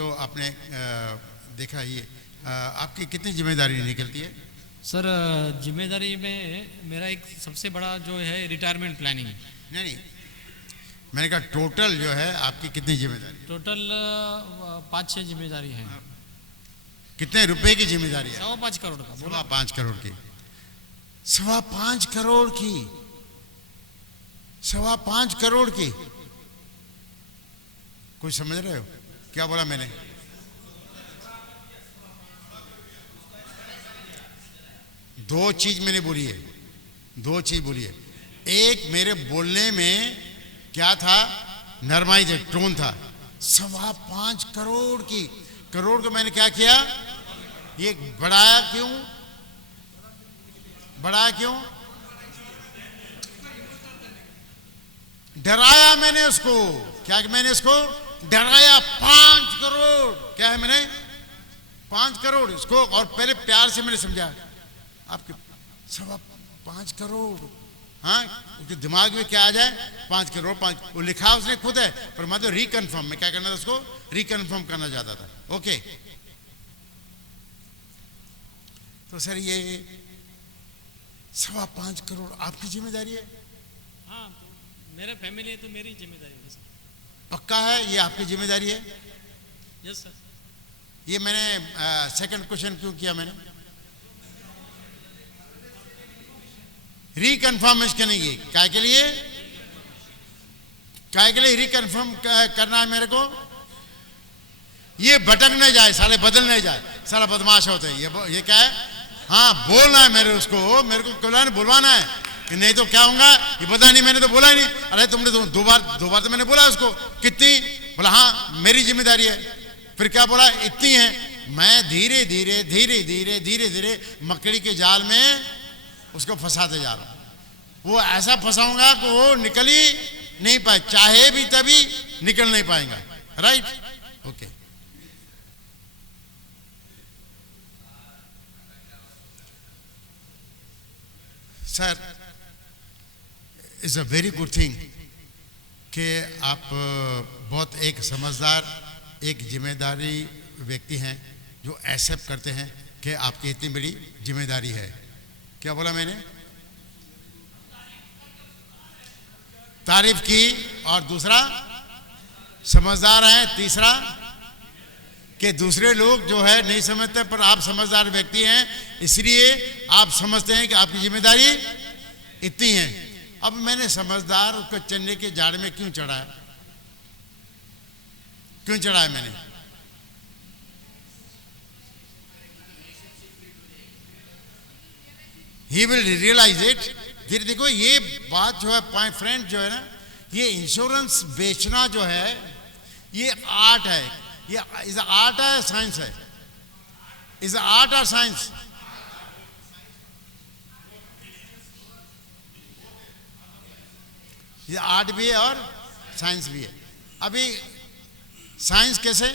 जो आपने देखा ये आपकी कितनी जिम्मेदारी निकलती है? सर जिम्मेदारी में मेरा एक सबसे बड़ा जो है रिटायरमेंट प्लानिंग। नहीं, मैंने कहा टोटल जो है आपकी कितनी जिम्मेदारी? टोटल 5-6 जिम्मेदारी है। कितने रुपए की जिम्मेदारी है? 5.25 करोड़ का बोला। 5 करोड़ की। 5.25 करोड़ की। 5.25 करोड़ की। कुछ समझ रहे हो क्या बोला मैंने? दो चीज मैंने बोली है, दो चीज बोली है। एक मेरे बोलने में क्या था, नरमाई से टोन था। 5.25 करोड़ की। करोड़ को मैंने क्या किया, ये बढ़ाया क्यों? बढ़ाया क्यों? डराया मैंने उसको। क्या मैंने उसको डराया? 5 करोड़। क्या है मैंने? 5 करोड़ इसको। और पहले प्यार से मैंने समझा आपके 5.25 करोड़। हाँ, उसके दिमाग में क्या आ जाए? 5 करोड़ 5। वो लिखा उसने खुद है, पर मैं तो रिकन्फर्म में क्या करना था, उसको रिकन्फर्म करना चाहता था। ओके, तो सर ये 5.25 करोड़ आपकी जिम्मेदारी है? हाँ, तो मेरा फैमिली है तो मेरी जिम्मेदारी है सर। पक्का है ये आपकी जिम्मेदारी है? Yes sir. ये मैंने सेकंड क्वेश्चन क्यों किया मैंने? रिकन्फर्म करने की। क्या के लिए? क्या के लिए रिकन्फर्म करना है मेरे को? ये भटक नहीं जाए, साले बदल नहीं जाए, साला बदमाश होते हैं ये क्या है? हाँ, बोलना है मेरे उसको, मेरे को बुलवाना है कि नहीं तो क्या होगा ये पता नहीं। मैंने तो बोला ही नहीं। अरे तुमने तो दो बार तो मैंने बोला उसको। कितनी? बोला हाँ मेरी जिम्मेदारी है। फिर क्या बोला? इतनी है। मैं धीरे धीरे धीरे धीरे धीरे धीरे मकड़ी के जाल में उसको फंसाते जा रहा हूं। वो ऐसा फंसाऊंगा कि वो निकल ही नहीं पाए, चाहे भी तभी निकल नहीं पाएगा। Right? Okay. Sir, is a very good thing कि आप बहुत एक समझदार, एक जिम्मेदारी व्यक्ति हैं जो एक्सेप्ट करते हैं कि आपकी इतनी बड़ी जिम्मेदारी है। क्या बोला मैंने? तारीफ की। और दूसरा समझदार है। तीसरा कि दूसरे लोग जो है नहीं समझते, पर आप समझदार व्यक्ति हैं, इसलिए आप समझते हैं कि आपकी जिम्मेदारी इतनी है। अब मैंने समझदार उसको चन्ने के झाड़ में क्यों चढ़ाया? क्यों चढ़ाया मैंने? He will realise it. फिर देखो ये बात जो है माय फ्रेंड जो है ना, ये इंश्योरेंस बेचना जो है ये आर्ट है। ये इज आर्ट है, साइंस है? इज आर्ट और साइंस? ये आर्ट भी है और साइंस भी है। अभी साइंस कैसे?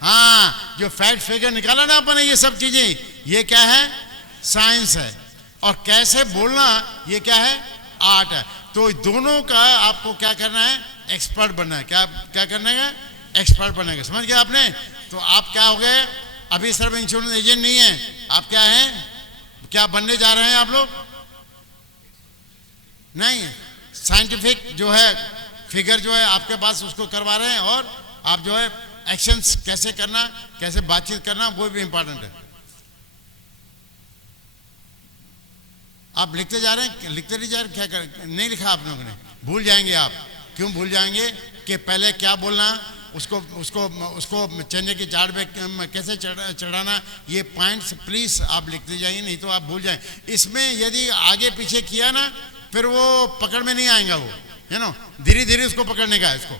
हाँ, जो फैक्ट फिगर निकाला ना अपन ने, ये सब चीजें, ये क्या है? साइंस है। और कैसे बोलना, ये क्या है? आर्ट है। तो दोनों का आपको क्या करना है? एक्सपर्ट बनना है। क्या क्या करना है? एक्सपर्ट बनना है। समझ गए आपने? तो आप क्या हो गए? अभी सिर्फ इंश्योरेंस एजेंट नहीं है, आप क्या हैं? क्या बनने जा रहे हैं आप लोग? नहीं, साइंटिफिक जो है फिगर जो है आपके पास, उसको करवा रहे हैं। और आप जो है एक्शंस कैसे करना, कैसे बातचीत करना, वो भी इंपॉर्टेंट है। आप लिखते जा रहे हैं, लिखते नहीं जा रहे, क्या कर नहीं लिखा आप लोगों ने? भूल जाएंगे आप। क्यों भूल जाएंगे? कि पहले क्या बोलना, उसको उसको उसको चने के झाड़ में कैसे चढ़ाना, ये पॉइंट्स प्लीज आप लिखते जाइए, नहीं तो आप भूल जाएं। इसमें यदि आगे पीछे किया ना, फिर वो पकड़ में नहीं आएगा, वो है ना, धीरे धीरे उसको पकड़ने का है इसको।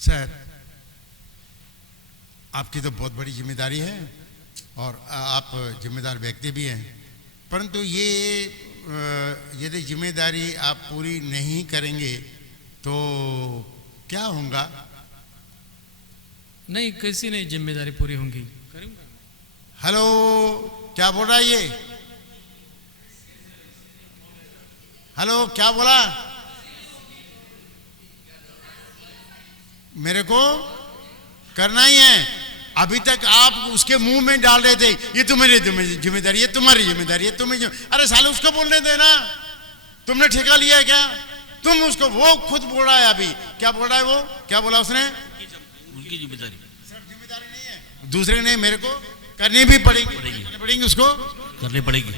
सर, आपकी तो बहुत बड़ी जिम्मेदारी है और आप जिम्मेदार व्यक्ति भी हैं, परंतु ये यदि जिम्मेदारी आप पूरी नहीं करेंगे तो क्या होगा? नहीं, कैसी नहीं जिम्मेदारी पूरी होंगी? हेलो, क्या बोल रहा है ये? हेलो, क्या बोला? मेरे को करना ही है। अभी तक आप उसके मुंह में डाल रहे थे ये तुम्हारी जिम्मेदारी है, तुम्हारी जिम्मेदारी है, अरे साले उसको बोलने देना। तुमने ठेका लिया है क्या? तुम उसको, वो खुद बोल रहा है अभी। क्या बोल रहा है वो? क्या बोला उसने? उनकी जिम्मेदारी, सर जिम्मेदारी नहीं है, दूसरे ने मेरे को करनी भी पड़ेगी उसको करनी पड़ेगी।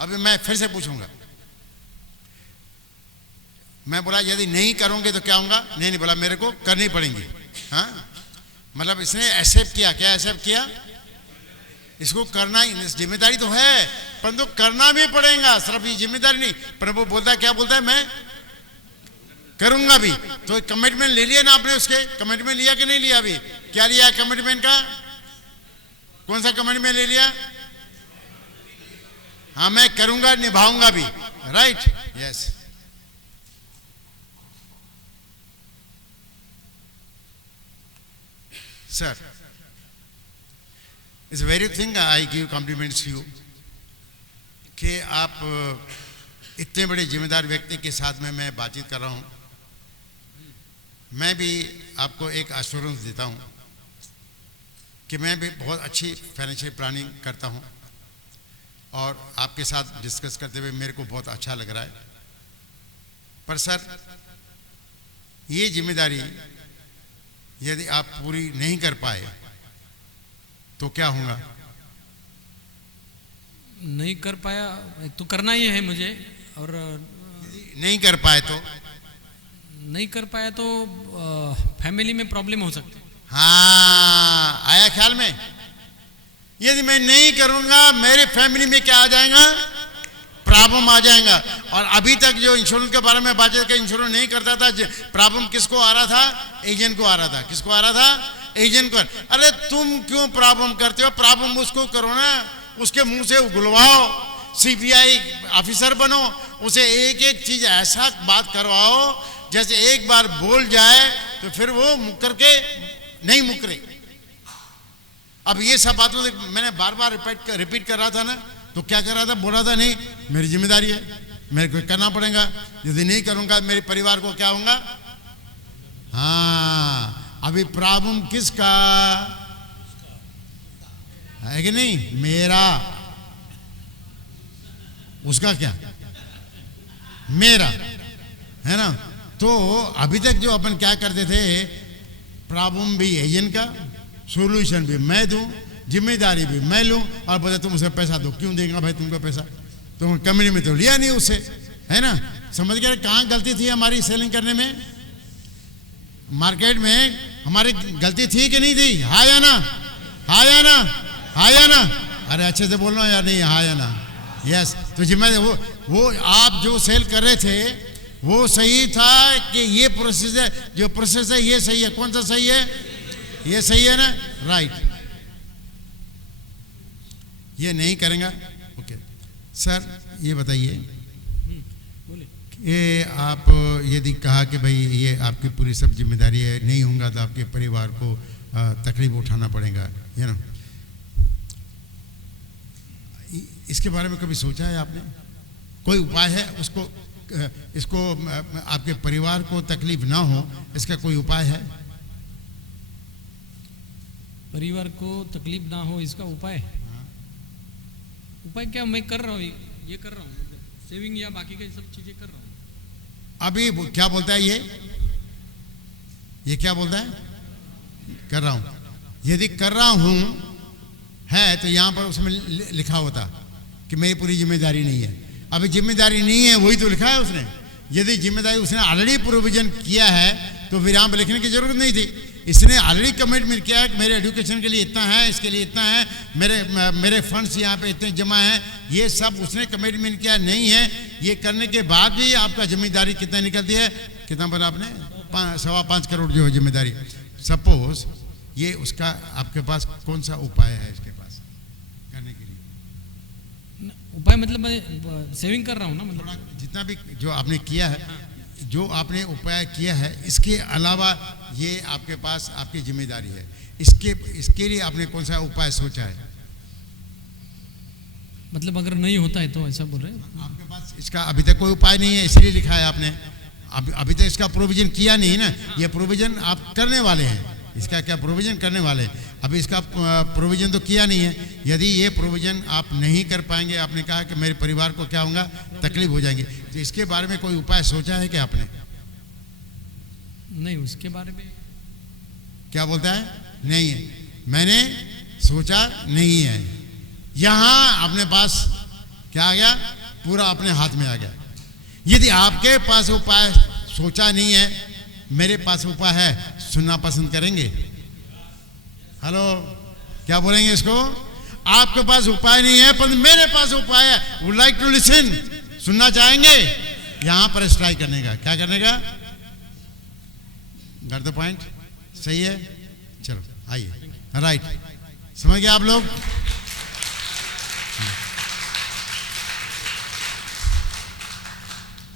अभी मैं फिर से पूछूंगा। मैं बोला यदि नहीं करोगे तो क्या होगा? नहीं बोला मेरे को करनी पड़ेंगी। हाँ, मतलब इसने एक्सेप्ट किया। क्या एक्सेप्ट किया? इसको करना ही, जिम्मेदारी तो है परंतु करना भी पड़ेगा, सिर्फ ये जिम्मेदारी नहीं। पर वो बोलता है, क्या बोलता है? मैं करूंगा भी। तो कमिटमेंट ले लिया ना आपने उसके? कमिटमेंट लिया कि नहीं लिया? अभी क्या लिया कमिटमेंट का? कौन सा कमिटमेंट ले लिया? हाँ, मैं करूंगा, निभाऊंगा भी। Right, yes. Sir, it's a very thing I give compliments to you कि आप इतने बड़े जिम्मेदार व्यक्ति के साथ में मैं बातचीत कर रहा हूँ। मैं भी आपको एक एश्योरेंस देता हूँ कि मैं भी बहुत अच्छी फाइनेंशियल प्लानिंग करता हूँ और आपके साथ डिस्कस करते हुए मेरे को बहुत अच्छा लग रहा है। पर सर, ये जिम्मेदारी यदि आप पूरी नहीं कर पाए तो क्या होगा? नहीं कर पाया तो करना ही है मुझे, और नहीं कर पाए तो फैमिली में प्रॉब्लम हो सकती है। हाँ, आया ख्याल में? यदि मैं नहीं करूंगा मेरे फैमिली में क्या आ जाएगा? प्रॉब्लम आ जाएगा। और अभी तक जो इंश्योरेंस के बारे में बात है, इंश्योरेंस नहीं करता था, प्रॉब्लम किसको आ रहा था? एजेंट को आ रहा था। किसको आ रहा था? एजेंट को। अरे तुम क्यों प्रॉब्लम करते हो? प्रॉब्लम उसको करो ना, उसके मुंह से उगलवाओ, सीबीआई ऑफिसर बनो, उसे एक एक चीज ऐसा बात करवाओ जैसे एक बार बोल जाए तो फिर वो मुकर के नहीं मुकरे। अब ये सब बातों मैंने बार बार रिपीट कर रहा था ना, तो क्या कर रहा था? बोल रहा था नहीं मेरी जिम्मेदारी है, मेरे को करना पड़ेगा, यदि नहीं करूंगा मेरे परिवार को क्या होगा? हाँ, अभी प्रॉब्लम किसका है कि नहीं? मेरा। उसका क्या? मेरा, है ना? तो अभी तक जो अपन क्या करते थे, प्रॉब्लम भी एजेंट का, सॉल्यूशन भी मैं दूं, जिम्मेदारी भी मैं लूं, और बोले तुम उसे पैसा दो। क्यों देगा भाई तुमको पैसा? तुम कंपनी में तो लिया नहीं उससे, है ना? समझ गए कहाँ गलती थी हमारी सेलिंग करने में? मार्केट में हमारी गलती थी कि नहीं थी? हाँ या ना? हाँ या ना? हाँ या ना? अरे अच्छे से बोलना या नहीं? हाँ या ना? यस। तो जिम्मेदारी वो आप जो सेल कर रहे थे वो सही था कि ये प्रोसेस है, जो प्रोसेस है ये सही है? कौन सा सही है? ये सही है ना? राइट। ये नहीं करेंगे। ओके सर, ये बताइए, ये आप यदि कहा कि भाई ये आपकी पूरी सब जिम्मेदारी है, नहीं होगा तो आपके परिवार को तकलीफ उठाना पड़ेगा, है ना? इसके बारे में कभी सोचा है आपने? कोई उपाय है इसको आपके परिवार को तकलीफ ना हो, इसका कोई उपाय है? परिवार को तकलीफ ना हो इसका उपाय? उपाय क्या मैं कर रहा हूँ, ये कर रहा हूँ, सेविंग या बाकी की सब चीजें कर रहा हूँ। अभी क्या बोलता है ये क्या बोलता है? कर रहा हूँ। यदि कर रहा हूँ है तो यहाँ पर उसमें लिखा होता कि मेरी पूरी जिम्मेदारी नहीं है। अभी जिम्मेदारी नहीं है वही तो लिखा है उसने। यदि जिम्मेदारी उसने ऑलरेडी प्रोविजन किया है तो फिर यहाँ पर लिखने की जरूरत नहीं थी। इसने ऑलरेडी कमिटमेंट किया है कि मेरे एजुकेशन के लिए इतना है, इसके लिए इतना है, मेरे फंड्स यहाँ पे इतने जमा हैं, ये सब उसने कमिटमेंट किया नहीं है। ये करने के बाद भी आपका जिम्मेदारी कितना निकलती है? कितना बोला आपने? 5.25 करोड़ जो है जिम्मेदारी। सपोज ये उसका आपके पास कौन सा उपाय है इसके पास करने के लिए? उपाय मतलब मैं सेविंग कर रहा हूँ ना, मतलब जितना भी जो आपने किया है, जो आपने उपाय किया है, इसके अलावा ये आपके पास आपकी जिम्मेदारी है, इसके लिए आपने कौन सा उपाय सोचा है? मतलब अगर नहीं होता है तो ऐसा बोल रहे हैं। आपके पास इसका अभी तक कोई उपाय नहीं है, इसलिए लिखा है आपने। अभी तक इसका प्रोविजन किया नहीं ना, ये प्रोविजन आप करने वाले हैं, इसका क्या प्रोविजन करने वाले हैं। अभी इसका प्रोविजन तो किया नहीं है। यदि ये प्रोविजन आप नहीं कर पाएंगे, आपने कहा कि मेरे परिवार को क्या होगा, तकलीफ हो जाएंगी, तो इसके बारे में कोई उपाय सोचा है क्या आपने? नहीं, उसके बारे में क्या बोलता है? नहीं है, मैंने सोचा नहीं है। यहां अपने पास क्या आ गया, पूरा अपने हाथ में आ गया। यदि आपके पास उपाय सोचा नहीं है, मेरे पास उपाय है, सुनना पसंद करेंगे? हेलो, क्या बोलेंगे इसको? आपके पास उपाय नहीं है पर मेरे पास उपाय है, वुड लाइक टू लिसन, सुनना चाहेंगे? यहां पर स्ट्राइक करने का, क्या करने का? Got the point? सही है, चलो आइए, राइट, समझ गए आप लोग?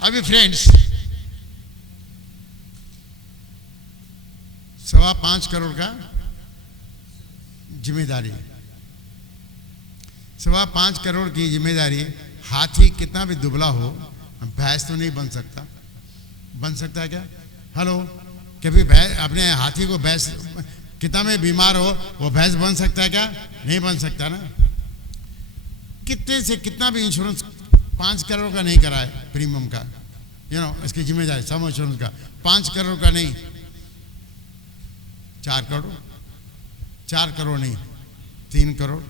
अभी फ्रेंड्स, 5.25 करोड़ का जिम्मेदारी, 5.25 करोड़ की जिम्मेदारी। हाथी कितना भी दुबला हो, भैंस तो नहीं बन सकता। बन सकता है क्या? हेलो, कभी भैंस, अपने हाथी को भैंस, कितना में बीमार हो वो भैंस बन सकता है क्या? नहीं बन सकता ना। कितने से कितना भी इंश्योरेंस 5 करोड़ का नहीं करा है प्रीमियम का, इसकी जिम्मेदारी सम इंश्योरेंस का 5 करोड़ का नहीं, 4 करोड़, 4 करोड़ नहीं, 3 करोड़,